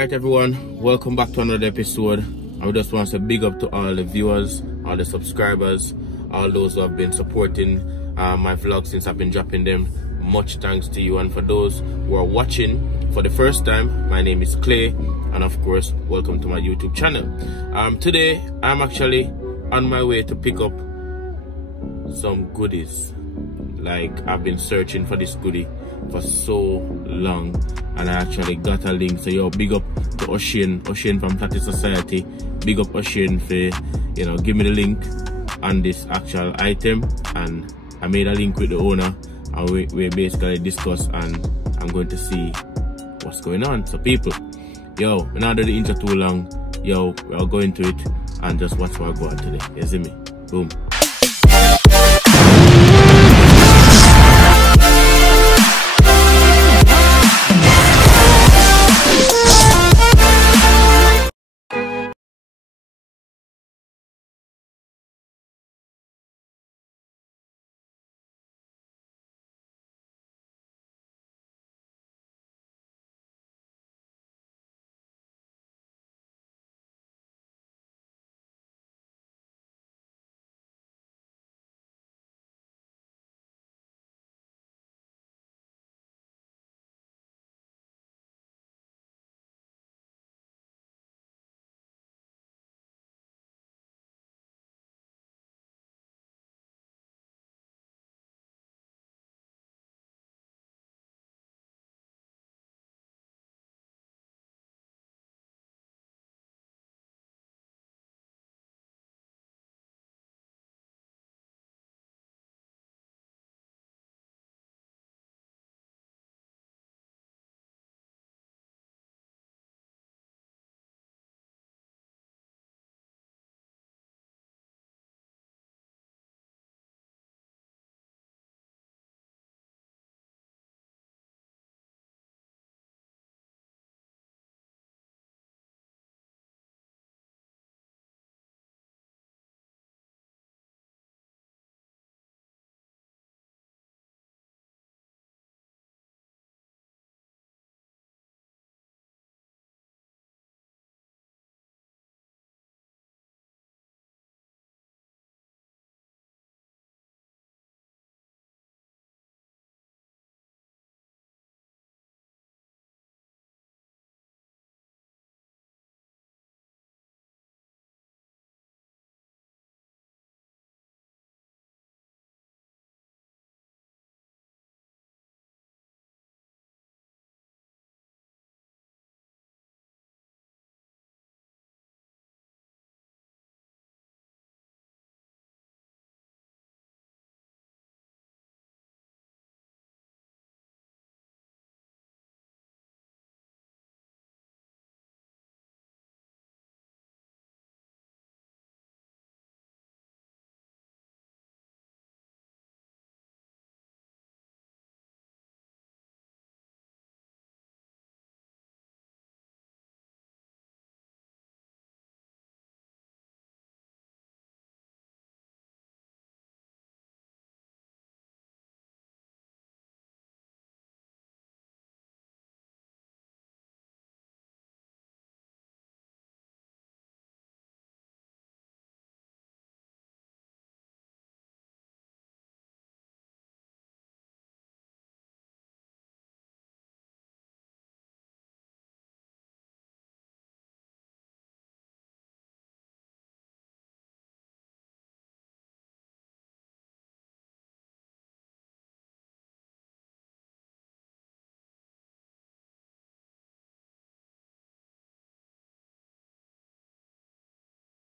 Alright everyone, welcome back to another episode. I just want to say big up to all the viewers, all the subscribers, all those who have been supporting my vlogs since I've been dropping them. Much thanks to you, and for those who are watching for the first time, my name is Clay, and of course welcome to my YouTube channel. Today I'm actually on my way to pick up some goodies. Like, I've been searching for this goodie for so long, and I actually got a link. So yo, big up to Ocean from Tati Society. Big up Ocean for, you know, give me the link on this actual item, and I made a link with the owner, and we basically discuss, and I'm going to see what's going on. So people, yo, we're not doing the intro too long. Yo, we're going to it and just watch what I go on today. You see me? Boom.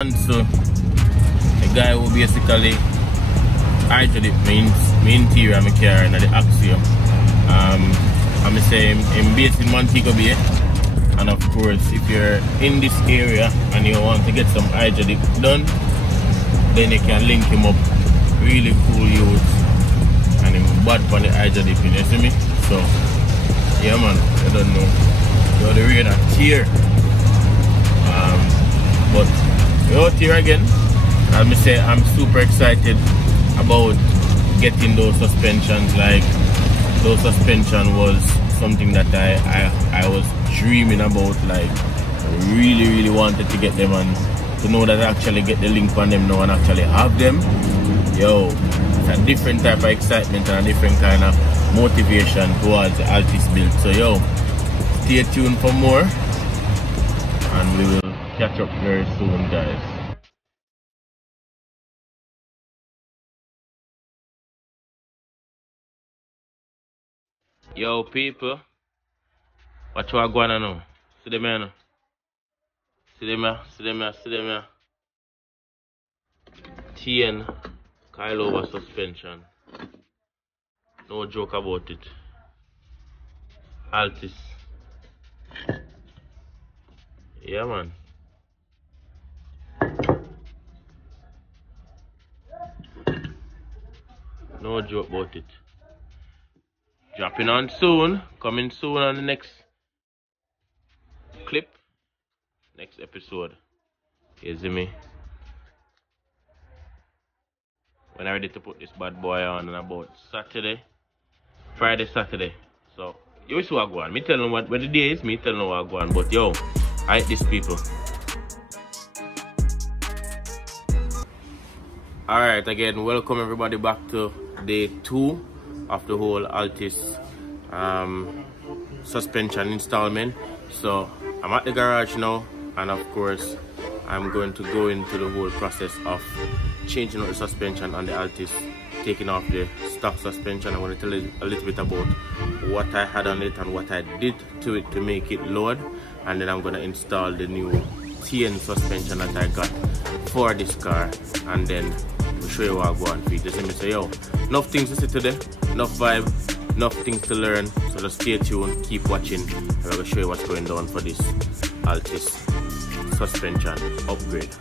So the guy will basically hydraulic means my interior of my car and the axle. I'm saying I'm based in Montego Bay, and of course if you're in this area and you want to get some hydraulic done, then you can link him up. Really cool youth, and him bad for the hydraulic, you see me? So yeah man, I don't know, you're the rain at here, but we're out here again. As I say, I'm super excited about getting those suspensions. Like, those suspension was something that I was dreaming about, like really wanted to get them, and to know that I actually get the link on them now and actually have them, yo, it's a different type of excitement and a different kind of motivation towards the Altis build. So yo, stay tuned for more, and we will catch up very soon, guys. Yo people, what you are going on now? See them here now? See them here, see them here, see them here. Tien coilover suspension. No joke about it. Altis. Yeah man. No joke about it. Dropping on soon, coming soon on the next clip, next episode. You see me? When I'm ready to put this bad boy on about Friday, Saturday. So, you see what I go on. Me tell them what the day is, me tell them what I go on. But yo, I hate these people. Alright, again, welcome everybody back to day 2 of the whole Altis suspension installment. So I'm at the garage now, and of course I'm going to go into the whole process of changing out the suspension on the Altis, taking off the stock suspension. I'm going to tell you a little bit about what I had on it and what I did to it to make it load, and then I'm going to install the new Tien suspension that I got for this car, and then we'll show you what I go on feed. Just let me say, yo, enough things to see today, enough vibe, enough things to learn, so just stay tuned, keep watching, and I'm going to show you what's going on for this Altis suspension upgrade.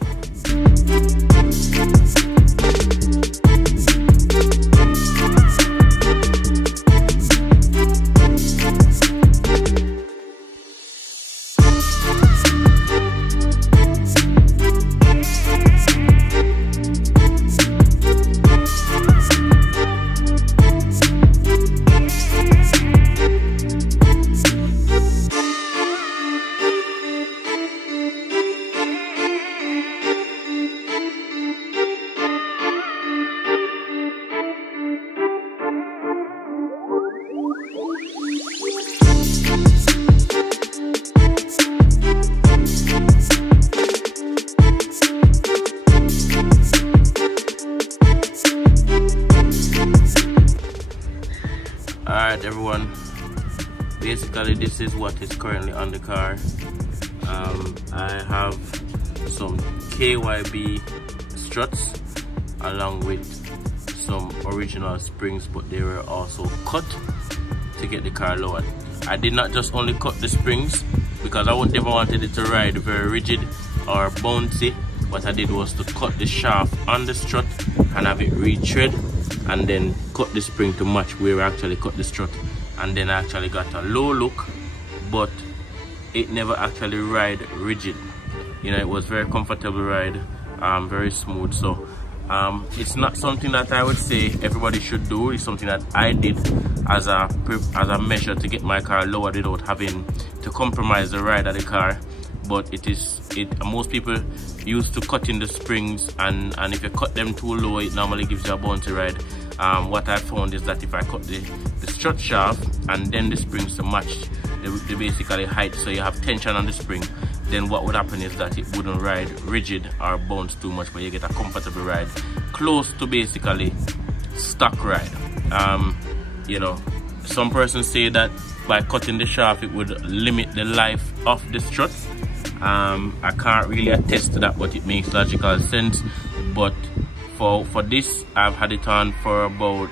Alright everyone, basically this is what is currently on the car. I have some KYB struts along with some original springs, but they were also cut to get the car lowered. I did not just only cut the springs because I never wanted it to ride very rigid or bouncy. What I did was to cut the shaft on the strut and have it retread, and then cut the spring to match where I actually cut the strut, and then I actually got a low look, but it never actually ride rigid. You know, it was very comfortable ride, very smooth. So it's not something that I would say everybody should do. It's something that I did as a measure to get my car lowered without having to compromise the ride of the car. But most people used to cutting the springs, and if you cut them too low, it normally gives you a bouncy ride. What I found is that if I cut the strut shaft and then the springs to match the basically height, so you have tension on the spring, then what would happen is that it wouldn't ride rigid or bounce too much, but you get a comfortable ride, close to basically stock ride. You know, some persons say that by cutting the shaft it would limit the life of the strut. I can't really attest to that, but it makes logical sense. But for this, I've had it on for about,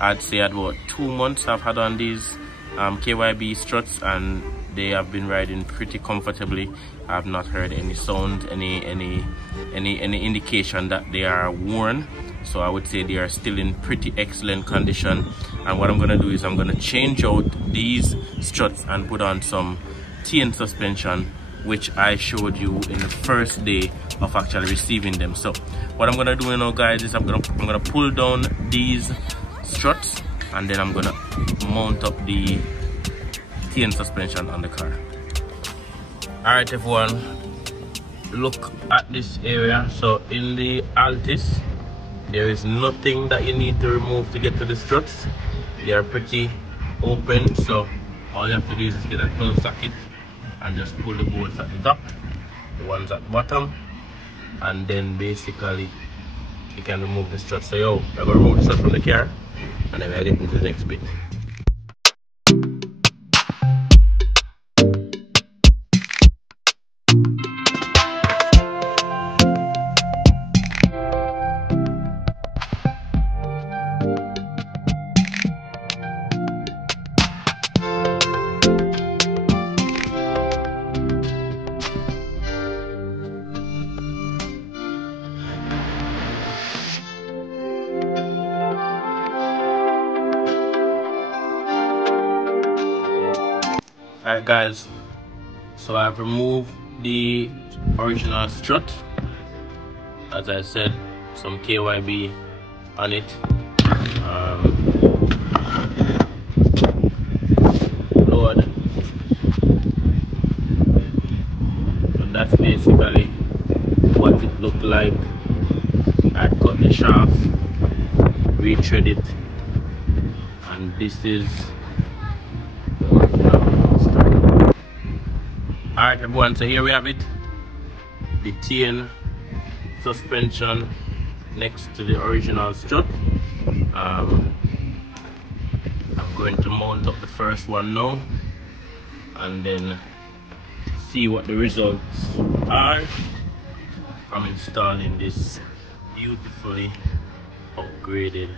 I'd say about 2 months. I've had on these KYB struts, and they have been riding pretty comfortably. I've not heard any sound, any indication that they are worn. So I would say they are still in pretty excellent condition. And what I'm gonna do is I'm gonna change out these struts and put on some Tien suspension, which I showed you in the first day of actually receiving them. So what I'm gonna do now, guys, is I'm gonna pull down these struts, and then I'm gonna mount up the Tien suspension on the car. Alright everyone, look at this area. So in the Altis, there is nothing that you need to remove to get to the struts. They are pretty open, so all you have to do is just get a 12 socket and just pull the bolts at the top, the ones at the bottom, and then basically you can remove the struts. So yo, I'm gonna remove the strut from the car and then we'll get into the next bit. Alright guys, so I've removed the original strut. As I said, some KYB on it. Lord. So that's basically what it looked like. I cut the shaft, retread it, and this is. Alright everyone, so here we have it, the Tien suspension next to the original strut. I'm going to mount up the first one now and then see what the results are from installing this beautifully upgraded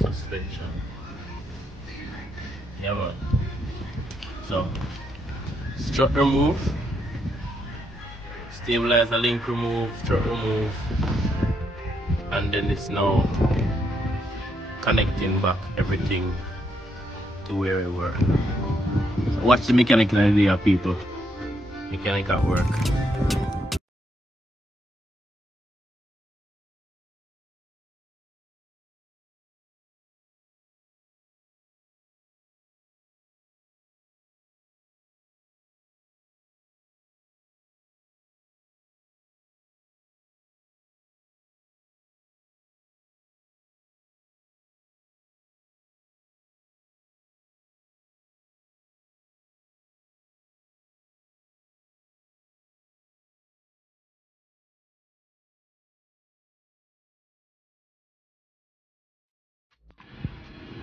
suspension. Yeah man. So strut remove, stabilizer link remove, strut remove, and then it's now connecting back everything to where we were. So watch the mechanical idea, people. Mechanic at work.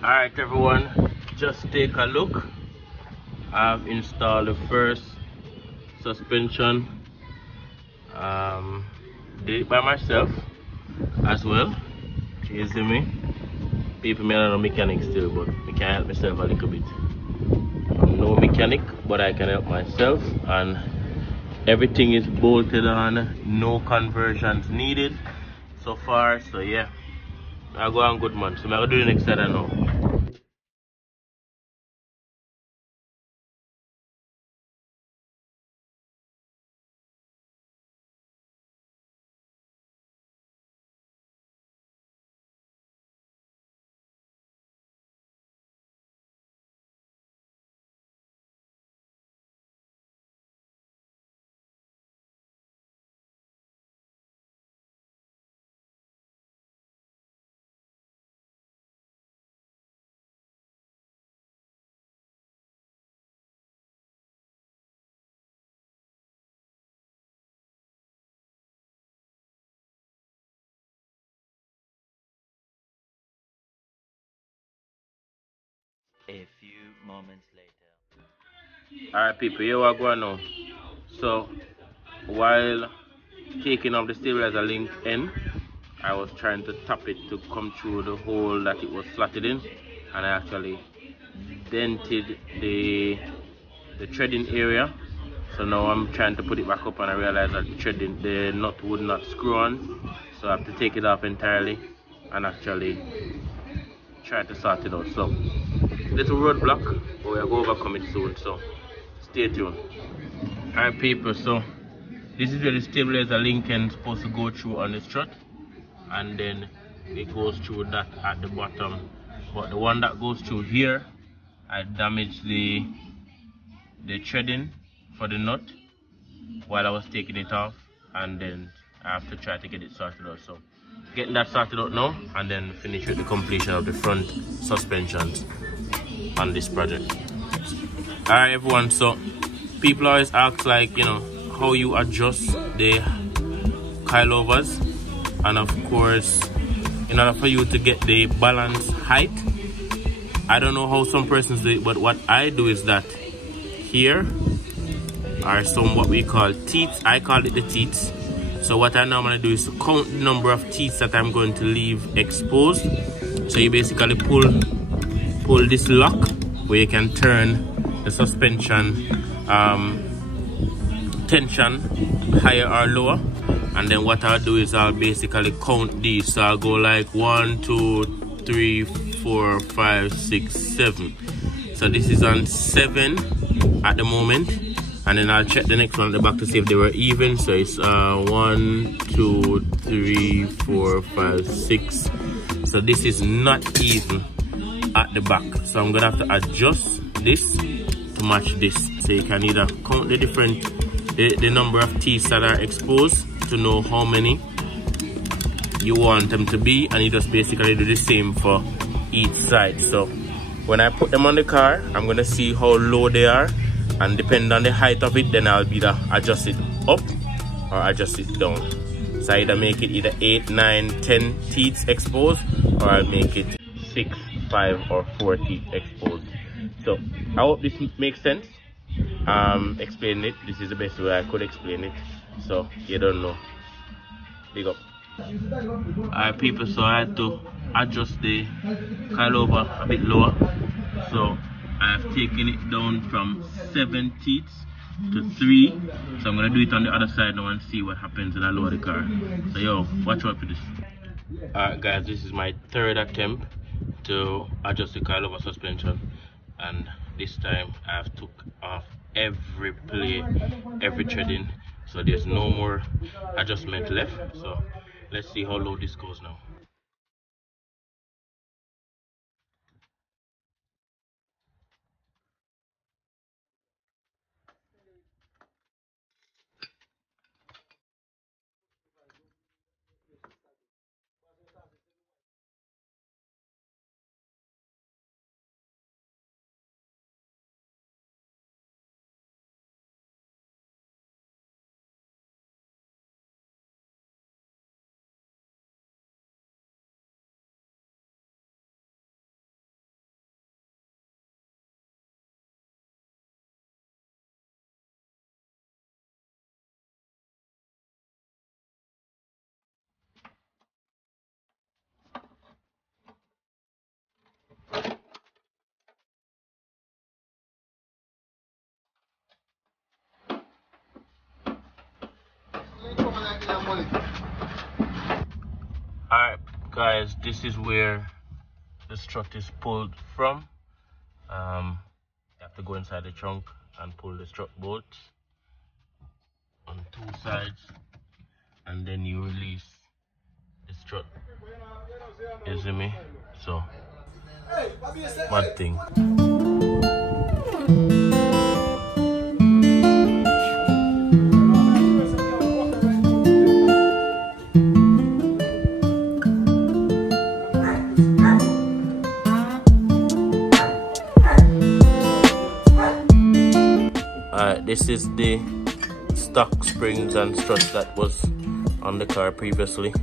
Alright everyone, just take a look. I've installed the first suspension. Did it by myself as well. You see me? People may not know mechanics still, but I can help myself a little bit. I'm no mechanic, but I can help myself, and everything is bolted on, no conversions needed so far. So yeah, I go on good man. So I'm gonna do the next side now. A few moments later. Alright people, here we go now. So while taking off the stabilizer link end, I was trying to tap it to come through the hole that it was slotted in, and I actually dented the threading area. So now I'm trying to put it back up, and I realized that the nut would not screw on, so I have to take it off entirely and actually try to sort it out. So little roadblock, but we'll go overcome it soon, so stay tuned. Alright people, so this is where the stabilizer link end is supposed to go through on the strut, and then it goes through that at the bottom. But the one that goes through here, I damaged the threading for the nut, while I was taking it off, and then I have to try to get it sorted out. So getting that sorted out now, and then finish with the completion of the front suspensions on this project. Alright everyone, so people always ask, like, you know, how you adjust the coilovers, and of course in order for you to get the balance height. I don't know how some persons do it, but what I do is that here are some what we call teeth. I call it the teeth. So what I normally do is count the number of teeth that I'm going to leave exposed. So you basically pull this lock where you can turn the suspension tension higher or lower. And then what I'll do is I'll basically count these. So I'll go like 1, 2, 3, 4, 5, 6, 7. So this is on 7 at the moment. And then I'll check the next one at the back to see if they were even. So it's 1, 2, 3, 4, 5, 6. So this is not even at the back. So I'm gonna have to adjust this to match this. So you can either count the different the number of teeth that are exposed to know how many you want them to be, and you just basically do the same for each side. So when I put them on the car, I'm gonna see how low they are, and depending on the height of it, then I'll either adjust it up or adjust it down. So I either make it either 8, 9, 10 teeth exposed, or I'll make it 6, 5 or 4 teeth exposed. So I hope this makes sense. Explain it. This is the best way I could explain it. So you don't know. Big up. Alright people, so I had to adjust the coilover a bit lower. So I have taken it down from 7 teeth to 3. So I'm gonna do it on the other side now and see what happens when I lower the car. So yo, watch out for this. Alright guys, this is my 3rd attempt to adjust the coilover suspension, and this time I've took off every plate, every threading, so there's no more adjustment left. So let's see how low this goes now. Alright guys, this is where the strut is pulled from. You have to go inside the trunk and pull the strut bolts on 2 sides, and then you release the strut. You see me? So one thing. This is the stock springs and struts that was on the car previously.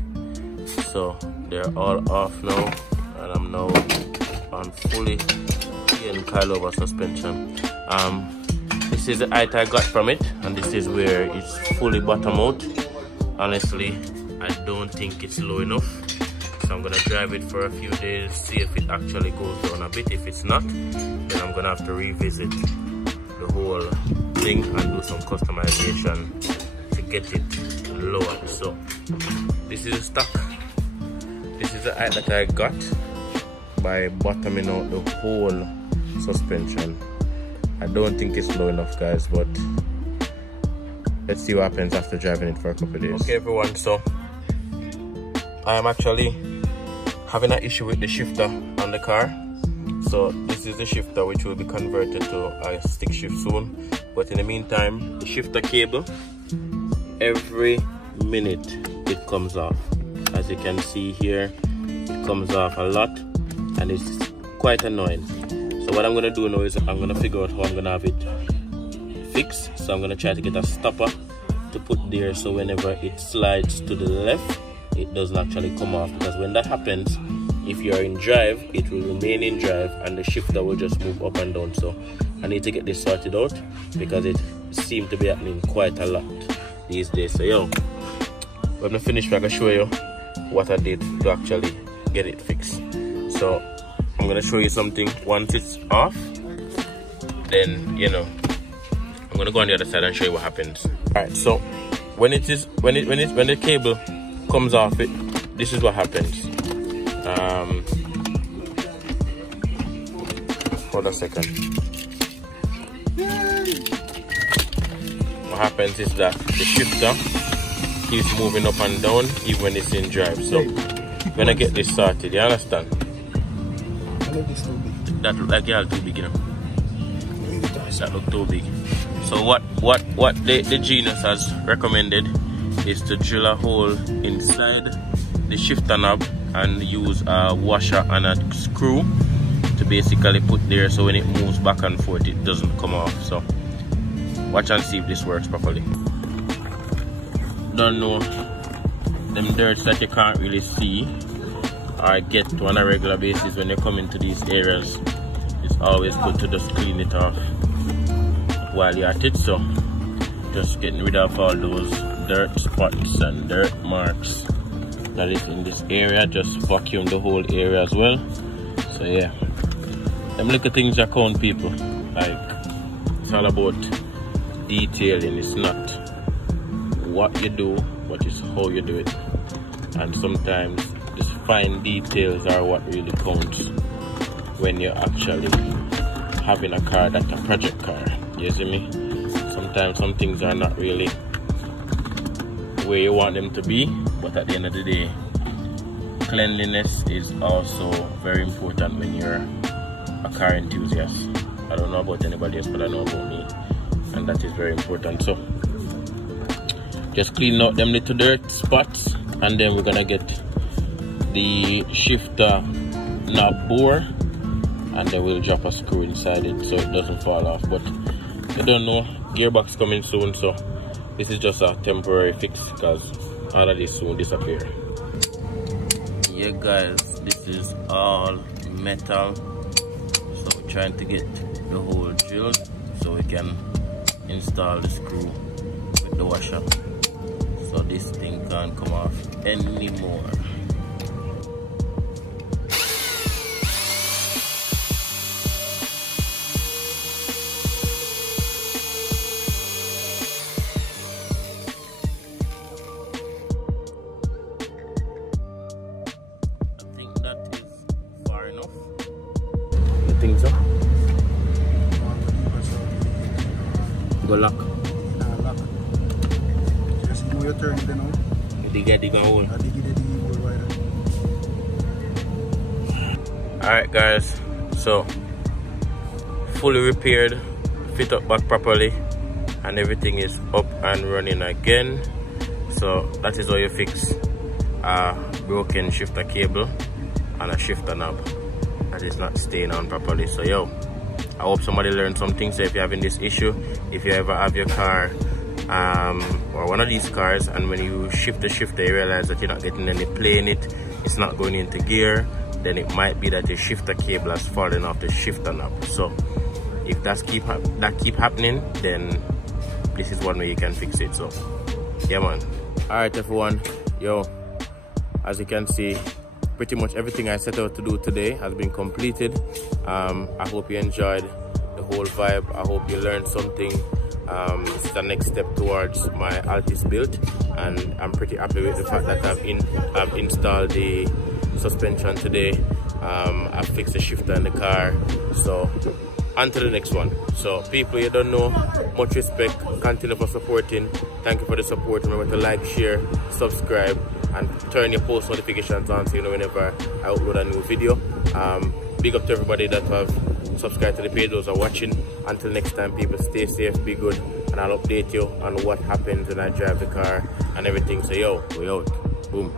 So they're all off now, and I'm now on fully Tien coilover suspension. This is the height I got from it, and this is where it's fully bottom out. Honestly, I don't think it's low enough, so I'm gonna drive it for a few days, see if it actually goes down a bit. If it's not, then I'm gonna have to revisit the whole thing and do some customization to get it lower. So this is stock. This is the height that I got by bottoming out the whole suspension. I don't think it's low enough, guys, but let's see what happens after driving it for a couple of days. Okay everyone, so I am actually having an issue with the shifter on the car. So this is the shifter which will be converted to a stick shift soon, but in the meantime the shifter cable every minute it comes off. As you can see here, it comes off a lot and it's quite annoying. So what I'm gonna do now is I'm gonna figure out how I'm gonna have it fixed. So I'm gonna try to get a stopper to put there, so whenever it slides to the left, it doesn't actually come off, because when that happens, if you're in drive, it will remain in drive and the shifter will just move up and down. So I need to get this sorted out because it seems to be happening quite a lot these days. So yo, when I finish, I can show you what I did to actually get it fixed. So I'm gonna show you something. Once it's off, then you know, I'm gonna go on the other side and show you what happens. All right, so when the cable comes off it, this is what happens. Hold a second. What happens is that the shifter keeps moving up and down even when it's in drive. So when I get this sorted, you understand? I love this too big. That look like y'all too big, you know. That look too big. So what the genius has recommended is to drill a hole inside the shifter knob and use a washer and a screw to basically put there, so when it moves back and forth it doesn't come off. So watch and see if this works properly. Don't know them dirts that you can't really see or get to on a regular basis when you come into these areas. It's always good to just clean it off while you're at it. So just getting rid of all those dirt spots and dirt marks that is in this area. Just vacuum the whole area as well. So yeah, them little things you count, people. Like, it's all about detailing. It's not what you do, but it's how you do it. And sometimes these fine details are what really counts when you're actually having a car that's a project car. You see me? Sometimes some things are not really where you want them to be, but at the end of the day, cleanliness is also very important when you're a car enthusiast. I don't know about anybody else, but I know about me, and that is very important. So just clean out them little dirt spots, and then we're gonna get the shifter knob bore, and then we'll drop a screw inside it so it doesn't fall off. But you don't know, gearbox coming soon, so this is just a temporary fix because all of this soon disappear. Yeah guys, this is all metal, so we're trying to get the hole drilled so we can install the screw with the washer, so this thing can't come off anymore. Think so? Go lock. Lock. Just do your turn then now. You dig a hole. I dig the hole wider. Alright guys, so fully repaired, fit up back properly, and everything is up and running again. So that is how you fix a broken shifter cable and a shifter knob that is not staying on properly. So yo, I hope somebody learned something. So if you're having this issue, if you ever have your car or one of these cars, and when you shift the shifter you realize that you're not getting any play in it, it's not going into gear, then it might be that the shifter cable has fallen off the shifter knob. So if that keep happening, then this is one way you can fix it. So yeah man. All right everyone, yo, as you can see, pretty much everything I set out to do today has been completed. I hope you enjoyed the whole vibe. I hope you learned something. This is the next step towards my Altis build, and I'm pretty happy with the fact that I've installed the suspension today. I've fixed the shifter in the car. So on to the next one. So people, you don't know, much respect, continue for supporting. Thank you for the support. Remember to like, share, subscribe, and turn your post notifications on so you know whenever I upload a new video. Big up to everybody that have subscribed to the page, those are watching. Until next time people, stay safe, be good, and I'll update you on what happens when I drive the car and everything. So yo, we out. Boom.